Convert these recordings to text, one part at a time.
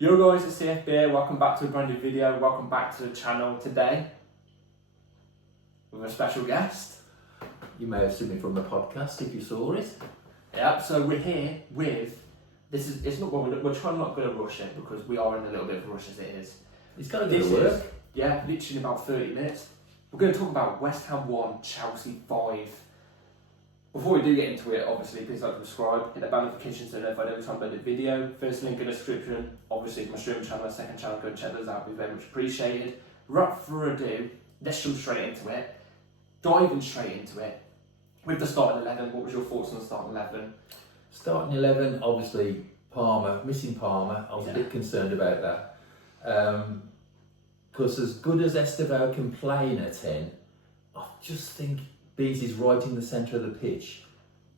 Yo guys, it's CFBA, welcome back to a brand new video, welcome back to the channel today with a special guest. You may have seen me from the podcast if you saw it. Yeah, so we're here with, we're trying not going to rush it because we are in a little bit of a rush as it is. It's got to go to work. Yeah, literally in about 30 minutes. We're going to talk about West Ham 1, Chelsea 5. Before we do get into it, obviously, please like and subscribe, hit the bell notifications so you know if I don't upload a video. First link in the description, obviously my stream channel, my second channel, go and check those out, it'd be very much appreciated. Without further ado, let's jump straight into it. Diving straight into it. With the starting 11, what was your thoughts on the starting 11? Starting 11, obviously Palmer, missing Palmer. I was a bit concerned about that. Because as good as Estevao can play in a 10, I just think Beesy's right in the centre of the pitch.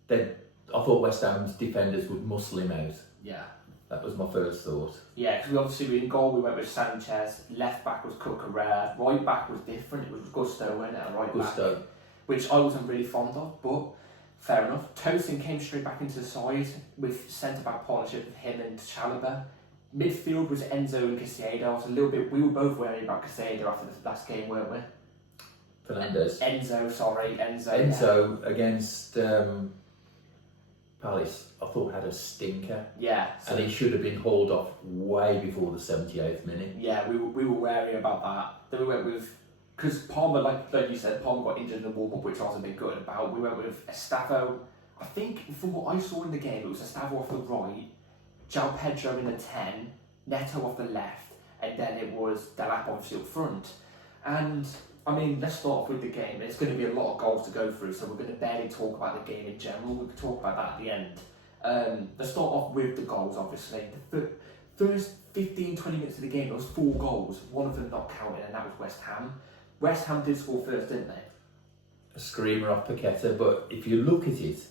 I thought West Ham's defenders would muscle him out. Yeah. That was my first thought. Yeah, because we in goal we went with Sanchez, left back was Cucurella, right back was different, it was Gusto, wasn't it, right Gusto. back, which I wasn't really fond of, but fair enough. Tosin came straight back into the side with centre-back partnership with him and Chalobah. Midfield was Enzo and Caicedo. I was a little bit, we were both worried about Caicedo after the last game, weren't we? Fernandes. Enzo against Palace, I thought had a stinker. Yeah. And he should have been hauled off way before the 78th minute. Yeah, we were wary about that. Then we went with, because Palmer, like you said, Palmer got injured in the warm-up, which I was a bit good about. We went with Estavo. I think from what I saw in the game, it was Estavo off the right, João Pedro in the 10, Neto off the left, and then it was Delap obviously up front. And I mean, let's start off with the game. It's going to be a lot of goals to go through, so we're going to barely talk about the game in general. We can talk about that at the end. Let's start off with the goals, obviously. The first 15-20 minutes of the game, there was 4 goals, one of them not counting, and that was West Ham. West Ham did score first, didn't they? A screamer off Paqueta, but if you look at it,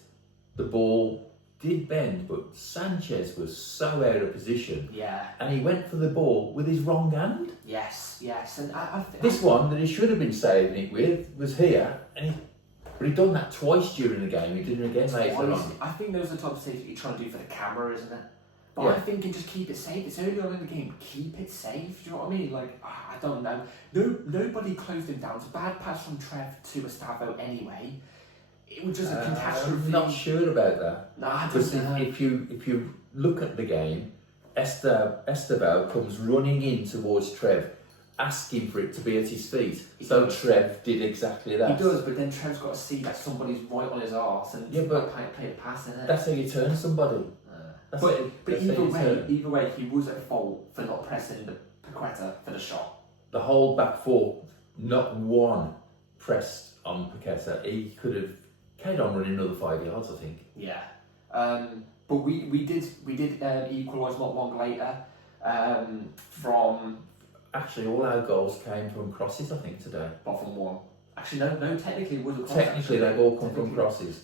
the ball did bend, but Sanchez was so out of position. Yeah. And he went for the ball with his wrong hand. Yes. And This one that he should have been saving it with was here, but he'd done that twice during the game. He did it again later on. I think those are the type of things that you're trying to do for the camera, isn't it? But Yeah. I think you just keep it safe. It's early on in the game. Keep it safe. Do you know what I mean? Like, I don't know. Nobody closed him down. It's a bad pass from Trev to Estavo anyway. It was just a catastrophe. I'm not sure about that. No, I Because don't know. if you look at the game, Estevao comes running in towards Trev, asking for it to be at his feet. So Trev did exactly that. He does, but then Trev's got to see that somebody's right on his arse and play a pass in it. That's how you turn somebody. But either way, he was at fault for not pressing the Paqueta for the shot. The whole back four, not one pressed on Paqueta. He could have carried on running another 5 yards, I think. Yeah. But we did equalise not long later from... Actually, all our goals came from crosses, I think, today. Apart from one. Actually, no, technically it was a cross. Technically, they've all come from crosses.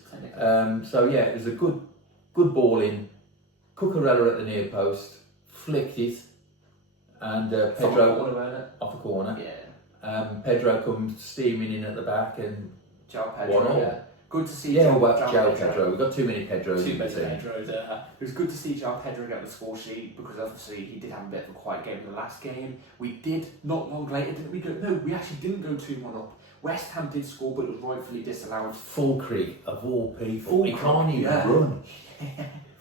So, yeah, it was a good ball in. Cucurella at the near post, flicked it, and Pedro off a corner. Yeah. Pedro comes steaming in at the back and João Pedro. Yeah. Good to see. João Pedro. We've got too many Pedros in the team. It was good to see João Pedro get the score sheet because obviously he did have a bit of a quiet game in the last game. We did not long later, didn't we? We actually didn't go 2-1 up. West Ham did score, but it was rightfully disallowed. Fulkrug, of all people, he can't even run.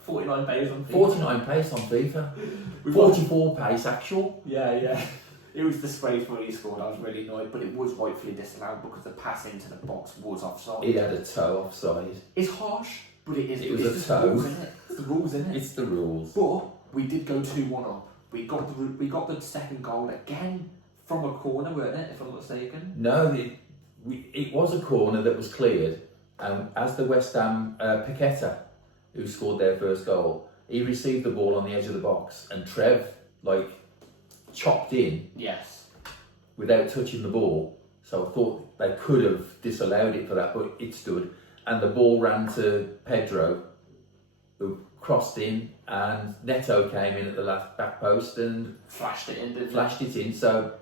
49 pace on FIFA. 49 pace on FIFA. 44 pace actual. Yeah. It was disgraceful when he scored. I was really annoyed, but it was rightfully disallowed because the pass into the box was offside. He had a toe offside. It's harsh, but it is. It was a toe. It's the rules, isn't it? It's the rules. But we did go 2-1 up. We got the second goal again from a corner, weren't it? If I'm not mistaken. No, it was a corner that was cleared, and as the West Ham Paqueta, who scored their first goal, he received the ball on the edge of the box, and Trev chopped in. Yes. Without touching the ball. So I thought they could have disallowed it for that, but it stood, and the ball ran to Pedro, who crossed in, and Neto came in at the last back post and flashed it in. So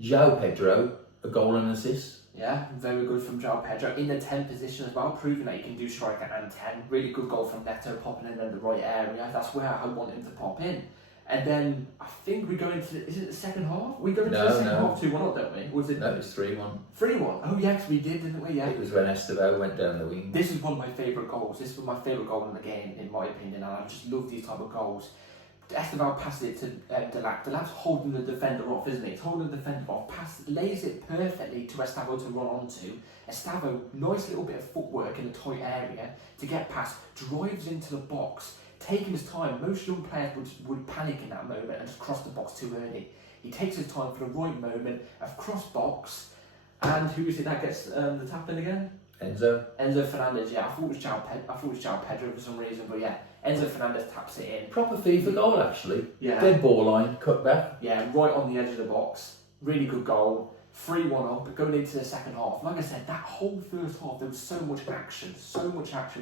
João Pedro, a goal and assist. Yeah, very good from João Pedro in the 10 position as well, proving that he can do striker and 10. Really good goal from Neto, popping in the right area. That's where I want him to pop in. And then I think we go into, is it the second half? We go into No, the second no. half 2-1 up, don't we? Was it No, it was 3-1. 3-1? Oh yes, we did, didn't we? Yeah. It was when Estevao went down the wing. This is one of my favourite goals. This was my favourite goal in the game, in my opinion, and I just love these type of goals. Estevao passed it to Delap. Delap's holding the defender off, isn't he? He's holding the defender off, lays it perfectly to Estevao to run onto. Estevao, nice little bit of footwork in a tight area to get past, drives into the box, taking his time. Most young players would panic in that moment and just cross the box too early. He takes his time for the right moment of cross box, and who is it that gets the tap in again? Enzo. Enzo Fernandez, yeah, I thought it was João Pedro for some reason, but yeah, Enzo Fernandez taps it in. Proper FIFA goal, actually. Yeah. Dead ball line, cut back. Yeah, right on the edge of the box. Really good goal. 3-1 up, going into the second half. Like I said, that whole first half, there was so much action,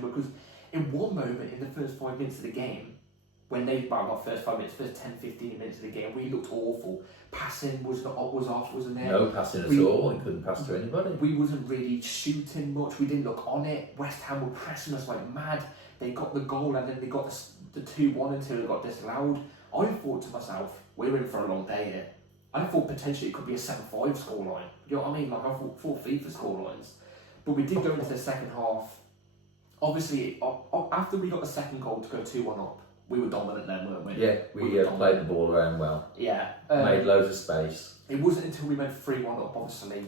because in one moment in the first 5 minutes of the game, when they, well, not first 5 minutes, first 10-15 minutes of the game, we looked awful. Passing was off, wasn't there? No passing at all. He couldn't pass to anybody. We wasn't really shooting much. We didn't look on it. West Ham were pressing us like mad. They got the goal and then they got the 2-1 until it got disallowed. I thought to myself, we're in for a long day here. I thought potentially it could be a 7-5 scoreline. You know what I mean? Like I thought FIFA scorelines. But we did go into the second half. Obviously, after we got the second goal to go 2-1 up, we were dominant then, weren't we? Yeah, we played the ball around well. Yeah. Made loads of space. It wasn't until we went 3-1 up, obviously,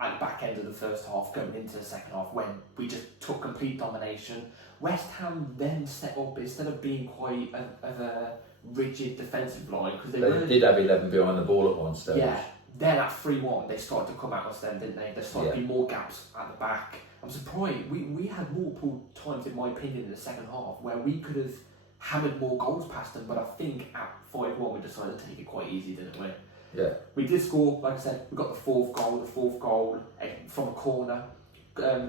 at the back end of the first half, going into the second half, when we just took complete domination. West Ham then set up, instead of being quite of a rigid defensive line, because they did have 11 behind the ball at one stage. Yeah. Then at 3-1, they started to come at us then, didn't they? There started to be more gaps at the back. I'm surprised. We had multiple times, in my opinion, in the second half, where we could have hammered more goals past them, but I think at 5-1 we decided to take it quite easy, didn't we? Yeah. We did score, like I said, we got the fourth goal from a corner,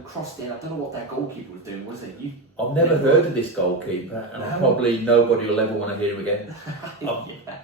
crossed in. I don't know what their goalkeeper was doing, was it? I've never heard of this goalkeeper, and probably nobody will ever want to hear him again. Yeah.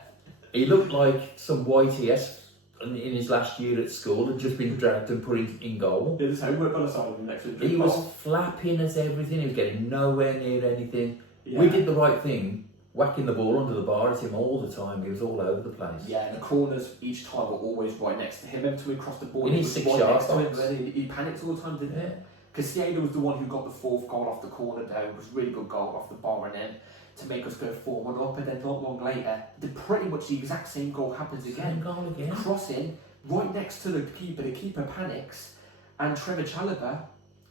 He looked like some YTS in his last year at school, had just been dragged and put in goal. Did his homework by the side of him next to the He was flapping at everything, he was getting nowhere near anything. Yeah. We did the right thing, whacking the ball under the bar at him all the time. He was all over the place. Yeah, and the corners each time were always right next to him. Every time he crossed the ball, In he his was 6 right yard next to him. box. And he panicked all the time, didn't he? Casiano was the one who got the fourth goal off the corner there. It was a really good goal off the bar and in to make us go 4-1 up. And then not long later, pretty much the exact same goal happens again. Same goal again. Crossing right next to the keeper. The keeper panics, and Trevor Chalobah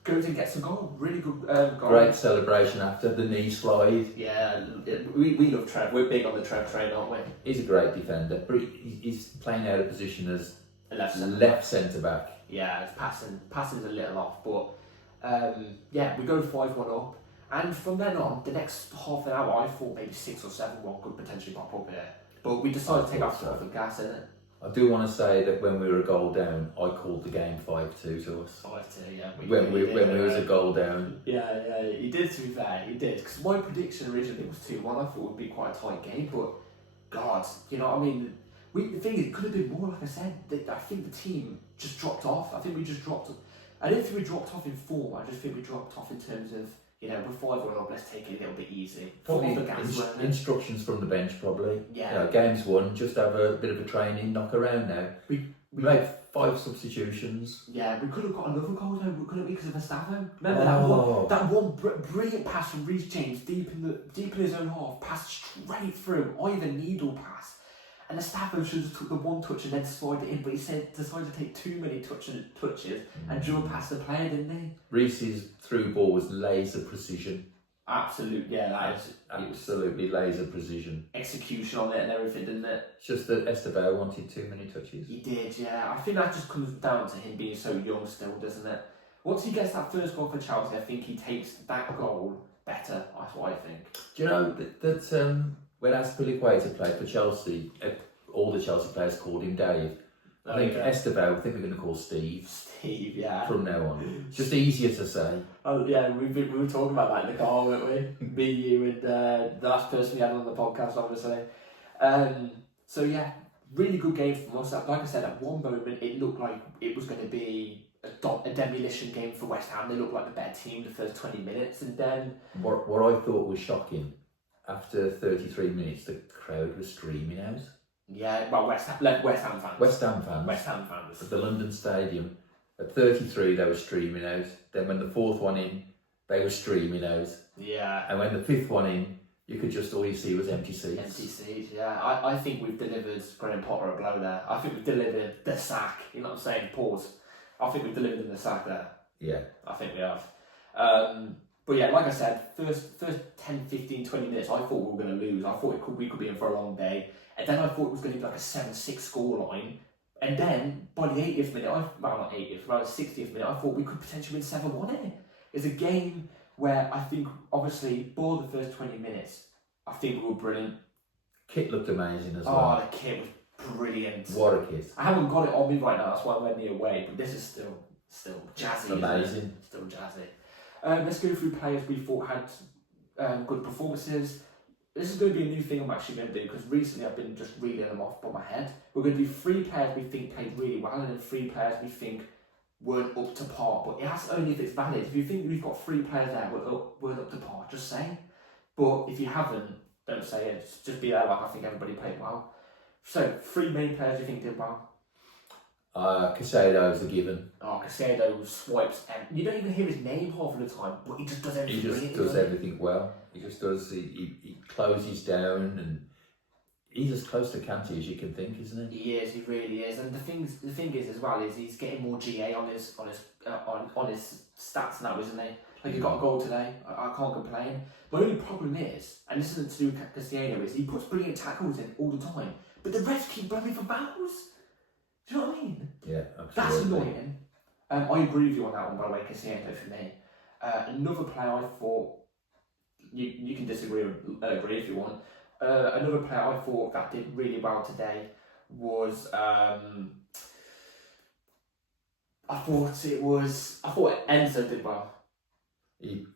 goes and gets a goal. Really good goal. Great celebration after the knee slide. Yeah, we love Trev. We're big on the Trev train, aren't we? He's a great defender, but he's playing out of position as left centre back. Yeah, it's passing's a little off, but yeah, we go 5-1 up, and from then on, the next half an hour, I thought maybe 6 or 7-1 could potentially pop up here, but we decided to take our foot off the gas, innit? I do want to say that when we were a goal down, I called the game 5-2 to us. 5-2, yeah. When we was a goal down. Yeah, he did, to be fair, he did. Because my prediction originally was 2-1, I thought it would be quite a tight game, but God, you know what I mean? The thing is, it could have been more, like I said. I think the team just dropped off. I think we just dropped. I don't think we dropped off in form. I just think we dropped off in terms of, you know, we're 5-1 up, let's take it a little bit easy. Probably the gas, instructions from the bench, probably. Yeah. You know, game's won, just have a bit of a training, knock around now. We made 5 substitutions. Yeah, we could have got another goal though, couldn't we, because of Estevao? Remember that one brilliant pass from Reece James deep in his own half, passed straight through, Ivan Needle pass. And Estevao should have took the one touch and then slide it in, but he decided to take too many touches and drew past the player, didn't he? Reece's through ball was laser precision. Absolutely, yeah, that is absolutely laser precision. Execution on it and everything, didn't it? It's just that Estevao wanted too many touches. He did, yeah. I think that just comes down to him being so young still, doesn't it? Once he gets that first goal for Chelsea, I think he takes that goal better. That's what I think. Do you know that when Azpilicueta played for Chelsea, all the Chelsea players called him Dave. I think Estevao, I think we're going to call Steve. Steve, yeah. From now on. It's just easier to say. Oh, yeah, we were talking about that in the car, weren't we? Me, you, and the last person we had on the podcast, obviously. So, yeah, really good game from us. Like I said, at one moment, it looked like it was going to be a demolition game for West Ham. They looked like the better team the first 20 minutes, and then... What I thought was shocking after 33 minutes, the crowd was streaming out. Yeah, well, West Ham fans. West Ham fans. West Ham fans. At the London Stadium. At 33, they were streaming out. Then when the fourth one in, they were streaming out. Yeah. And when the fifth one in, you could just, all you see was empty seats. Empty seats, yeah. I think we've delivered Graham Potter a blow there. I think we've delivered the sack. You know what I'm saying? Pause. I think we've delivered the sack there. Yeah. I think we have. But yeah, like I said, first 10, 15, 20 minutes, I thought we were going to lose. I thought we could be in for a long day. And then I thought it was going to be like a 7-6 scoreline. And then by the 80th minute, well, not 80th, around the 60th minute, I thought we could potentially win 7-1 in it. It's a game where I think, obviously, for the first 20 minutes, I think we were brilliant. Kit looked amazing as Oh, well. the kit was brilliant. What a kit. I haven't got it on me right now, that's why I went the away, but this is still jazzy. Amazing. Still jazzy. Let's go through players we thought had good performances. This is going to be a new thing I'm actually going to do because recently I've been just reading them off by my head. We're going to do 3 players we think played really well and then 3 players we think weren't up to par. But it has only if it's valid. If you think we've got 3 players there weren't up to par, just say. But if you haven't, don't say it. Just be there like I think everybody played well. So 3 main players you think did well. Casado's a given. Oh, Casado swipes and you don't even hear his name half of the time, but he just does everything. He just does everything well. He just does. He closes down, and he's as close to Kanté as you can think, isn't he? He is. He really is. And the thing is as well is he's getting more GA on his stats now, isn't he? Like he got a goal today. I can't complain. My only problem is, and this isn't to do with Cristiano, is he puts brilliant tackles in all the time, but the refs keep blowing for fouls. Do you know what I mean? Yeah, absolutely. That's annoying. I agree with you on that one, by the way, Cristiano for me. Another player I thought, you can disagree or agree if you want. Another player I thought that did really well today was, I thought Enzo did well.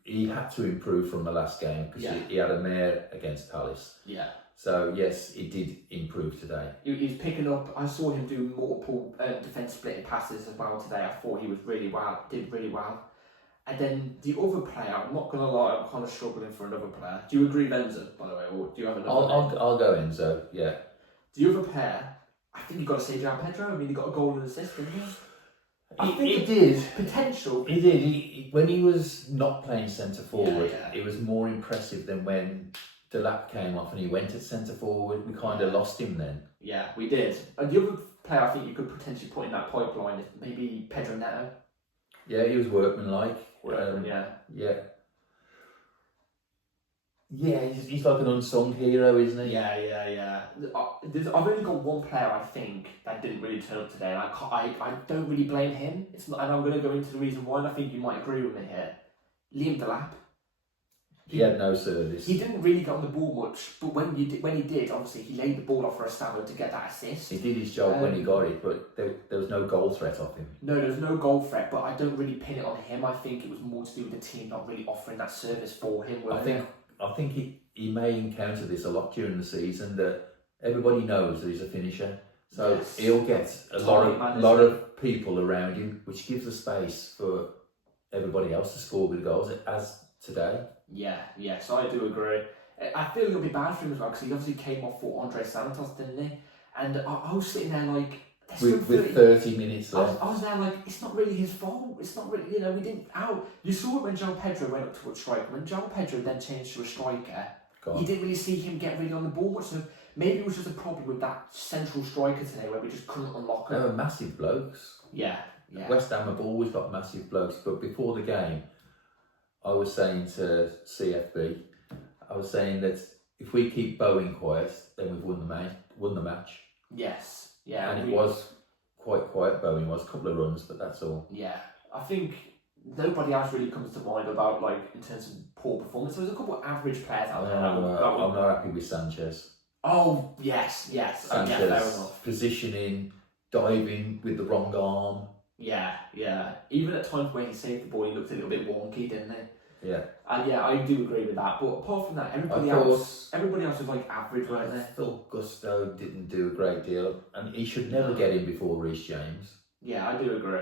He had to improve from the last game because he had a mare against Palace. Yeah. So yes, he did improve today. He's picking up. I saw him do multiple defence splitting passes as well today. I thought he was did really well. And then the other player, I'm not gonna lie, I'm kind of struggling for another player. Do you agree with Enzo, by the way, or do you have another? I'll go Enzo. Yeah. The other pair, I think you got to say João Pedro. I mean, he got a goal and assist, didn't he? He did. Potential. He did. He when he was not playing centre forward, Yeah. it was more impressive than when Delap came off and he went at centre forward. We kind of lost him then. Yeah, we did. And the other player I think you could potentially put in that pipeline is maybe Pedro Neto. Yeah, he was workmanlike. Yeah. Yeah, he's like an unsung hero, isn't he? Yeah. I've only got one player I think that didn't really turn up today, and I don't really blame him. It's not, and I'm going to go into the reason why. And I think you might agree with me here. Liam Delap. He had no service. He didn't really get on the ball much, but when he did, obviously he laid the ball off for Estavo to get that assist. He did his job when he got it, but there was no goal threat off him. No, there was no goal threat, but I don't really pin it on him. I think it was more to do with the team not really offering that service for him. I think he may encounter this a lot during the season, that everybody knows that he's a finisher. So yes. He'll get a lot of people around him, which gives the space for everybody else to score with goals, as today. Yeah, so I do agree. I feel a little bit bad for him as well, because he obviously came off for Andre Santos, didn't he? And I was sitting there like... With 30 minutes left. I was there like, it's not really his fault. It's not really, we didn't... You saw it when João Pedro went up to a striker. When João Pedro then changed to a striker, you didn't really see him get really on the ball much. So maybe it was just a problem with that central striker today where we just couldn't unlock him. They were massive blokes. Yeah. West Ham have always got massive blokes, but before the game, I was saying to CFB, I was saying that if we keep Bowen quiet, then we've won the match. Yes. Yeah. And it was quite quiet, Bowen was. A couple of runs, but that's all. Yeah. I think nobody else really comes to mind about, in terms of poor performance. There was a couple of average players out there. I'm not happy with Sanchez. Oh, yes. Sanchez, fair enough. Positioning, diving with the wrong arm. Yeah. Even at times when he saved the ball, he looked a little bit wonky, didn't he? Yeah. And yeah, I do agree with that. But apart from that, everybody else was average, weren't they? I thought Gusto didn't do a great deal, and he should never get in before Reece James. Yeah, I do agree.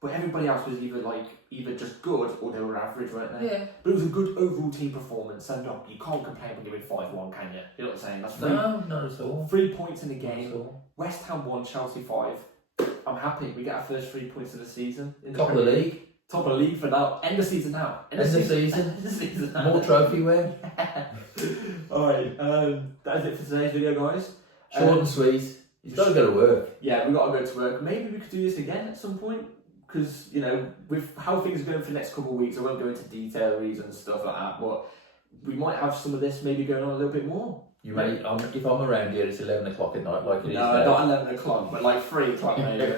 but everybody else was either just good or they were average, weren't they? Yeah. But it was a good overall team performance, and look, you can't complain when you win 5-1, can you? You know what I'm saying? That's No, not at all. 3 points in the Not at game. all. West Ham 1, Chelsea 5. I'm happy. We get our first 3 points of the season. In the Top of the Premier league. Top of the league for now. End of season now. End of season. End of season now. More trophy win. Alright, that is it for today's video, guys. Short and sweet. He's got to go to work. Yeah, we've got to go to work. Maybe we could do this again at some point. Because, you know, with how things are going for the next couple of weeks, I won't go into detail reasons and stuff like that, but we might have some of this maybe going on a little bit more. You may, if I'm around here, it's 11 o'clock at night, like it is No, now. not 11 o'clock, but like 3 o'clock maybe.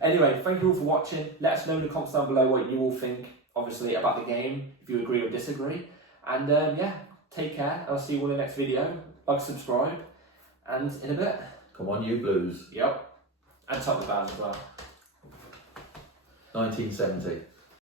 Anyway, thank you all for watching. Let us know in the comments down below what you all think, obviously, about the game, if you agree or disagree. And yeah, take care. I'll see you all in the next video. Like, subscribe, and in a bit. Come on, you Blues. Yep. And top the band as well. 1970.